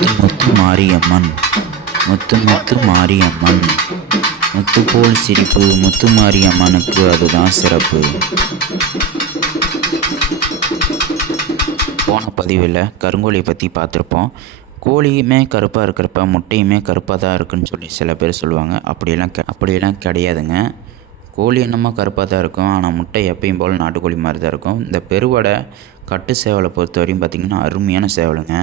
முத்து முத்து மாரியம்மன் முத்து முத்து மாரியம்மன். முத்து போல் சிரிப்பு முத்து மாரியம்மனுக்கு அதுதான் சிறப்பு. போன பதிவில் கருங்கோழியை பற்றி பார்த்துருப்போம். கோழியுமே கருப்பாக இருக்கிறப்ப முட்டையுமே கருப்பாக தான் இருக்குன்னு சொல்லி சில பேர் சொல்லுவாங்க. அப்படியெல்லாம் அப்படியெல்லாம் கிடையாதுங்க. கோழி என்னமோ கருப்பாக தான் இருக்கும். ஆனால் முட்டை எப்பயும் போல் நாட்டுக்கோழி மாதிரி தான் இருக்கும். இந்த பெருவடை கட்டு சேவலை பொறுத்த வரையும் பார்த்திங்கன்னா அருமையான சேவலுங்க.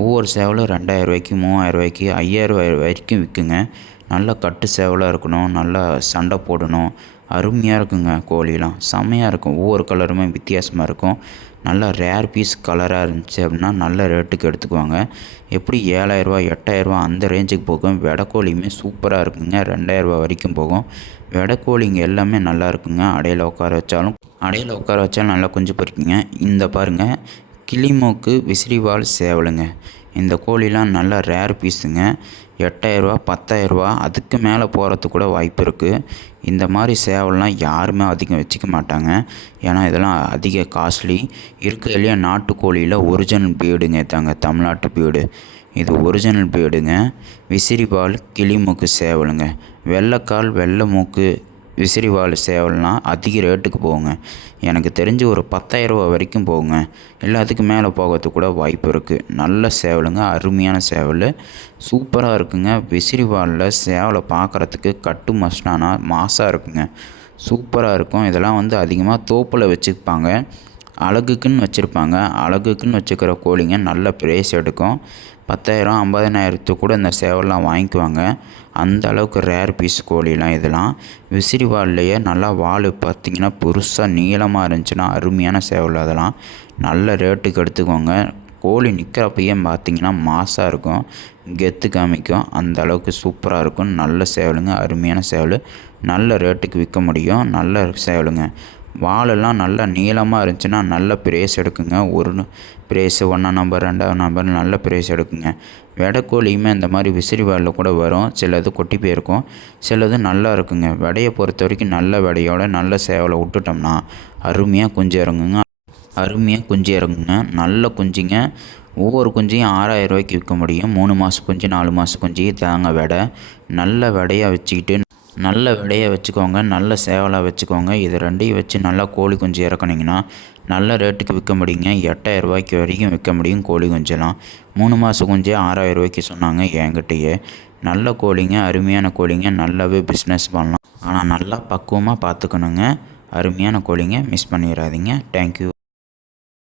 ஒவ்வொரு சேவலும் ரெண்டாயிரம் ரூபாய்க்கு மூவாயிரம் ரூபாய்க்கு ஐயாயிரம் ரூபாய் வரைக்கும் விற்குங்க நல்லா கட்டு சேவலாக இருக்கணும். நல்லா சண்டை போடணும். அருமையாக இருக்குங்க கோழிலாம். செம்மையாக இருக்கும். ஒவ்வொரு கலருமே வித்தியாசமாக இருக்கும். நல்லா ரேர் பீஸ் கலராக இருந்துச்சு அப்படின்னா நல்ல ரேட்டுக்கு எடுத்துக்குவாங்க. எப்படி ஏழாயிரரூவா எட்டாயிரரூவா அந்த ரேஞ்சுக்கு போகும். வெடக்கோழியுமே சூப்பராக இருக்குங்க. ரெண்டாயிரரூவா வரைக்கும் போகும். வெடக்கோழிங்க எல்லாமே நல்லா இருக்குங்க. அடையில் உட்கார வச்சாலும் அடையில் உட்கார வச்சாலும் நல்லா குஞ்சு பொறிக்குங்க இந்த பாருங்கள் கிளிமோக்கு விசிறிவால் சேவலுங்க. இந்த கோழிலாம் நல்லா ரேர் பீஸுங்க எட்டாயிரரூவா பத்தாயிரரூவா அதுக்கு மேலே போகிறதுக்கு கூட வாய்ப்பு இருக்குது இந்த மாதிரி சேவல்லாம் யாருமே அதிகம் வச்சுக்க மாட்டாங்க. ஏன்னா இதெல்லாம் அதிக காஸ்ட்லி இருக்கிறதுலையே நாட்டுக்கோழியில் ஒரிஜினல் பீடுங்க தாங்க தமிழ்நாட்டு பீடு இது ஒரிஜினல் பீடுங்க விசிறிபால் கிளிமூக்கு சேவலுங்க. வெள்ளைக்கால் வெள்ளை மூக்கு விசிறிவால் சேவல்னால் அதிக ரேட்டுக்கு போகுங்க. எனக்கு தெரிஞ்சு ஒரு பத்தாயிரரூவா வரைக்கும் போகுங்க. எல்லாத்துக்கு மேலே போகிறதுக்கு கூட வாய்ப்பு இருக்குது நல்ல சேவலுங்க அருமையான சேவல். சூப்பராக இருக்குங்க. விசிறிவாலில் சேவலை பார்க்குறதுக்கு கட்டு மஸ்டானா மாசாக இருக்குங்க. சூப்பராக இருக்கும். இதெல்லாம் வந்து அதிகமாக தோப்பில் வச்சுப்பாங்க. அழகுக்குன்னு வச்சுருப்பாங்க. அழகுக்குன்னு வச்சுக்கிற கோழிங்க நல்ல பிரேஸ் எடுக்கும். பத்தாயிரம் ஐம்பதனாயிரத்துக்கு கூட இந்த சேவல்லாம் வாங்கிக்குவாங்க. அந்த அளவுக்கு ரேர் பீஸ் கோழிலாம் இதெல்லாம். விசிறி வால்லையே நல்லா வால் பார்த்திங்கன்னா பெருசாக நீளமாக இருந்துச்சுன்னா அருமையான சேவல் அதெல்லாம். நல்ல ரேட்டுக்கு எடுத்துக்கோங்க. கோழி நிற்கிறப்பயே பார்த்தீங்கன்னா மாசாக இருக்கும். கெத்து காமிக்கும். அந்த அளவுக்கு சூப்பராக இருக்கும். நல்ல சேவலுங்க அருமையான சேவல். நல்ல ரேட்டுக்கு விற்க முடியும். நல்ல சேவலுங்க. வாலெல்லாம் நல்லா நீளமாக இருந்துச்சுன்னா நல்ல பிரேஸ் எடுக்குங்க. ஒரு பிரேஸு ஒன்றாம் நம்பர் ரெண்டாவது நம்பர் நல்ல பிரேஸ் எடுக்குங்க. வெடைக்கோழியுமே இந்த மாதிரி விசிறி வாலில் கூட வரும். சிலது கொட்டி போயிருக்கும். சிலது நல்லா இருக்குங்க. விடையை பொறுத்த வரைக்கும் நல்ல விடையோட நல்ல சேவலை விட்டுட்டோம்னா அருமையாக குஞ்சு இறங்குங்க. அருமையாக குஞ்சு இறங்குங்க. நல்ல குஞ்சுங்க. ஒவ்வொரு குஞ்சையும் ஆறாயிரம் ரூபாய்க்கு விற்க முடியும். மூணு மாதம் குஞ்சு நாலு மாதம் குஞ்சு தாங்க விடை. நல்ல விடையாக வச்சுக்கிட்டு நல்ல விடையை வச்சுக்கோங்க நல்ல சேவலாக வச்சுக்கோங்க. இது ரெண்டையும் வச்சு நல்லா கோழி குஞ்சு இறக்குனீங்கன்னா நல்ல ரேட்டுக்கு விற்க முடியுங்க. எட்டாயிரம் ரூபாய்க்கு வரைக்கும் விற்க முடியும் கோழி குஞ்செல்லாம். மூணு மாதம் குஞ்சே ஆறாயிரம் ரூபாய்க்கு சொன்னாங்க என்கிட்டயே. நல்ல கோழிங்க அருமையான கோழிங்க நல்லாவே பிஸ்னஸ் பண்ணலாம். ஆனால் நல்லா பக்குவமாக பார்த்துக்கணுங்க. அருமையான கோழிங்க மிஸ் பண்ணிடாதீங்க. தேங்க்யூ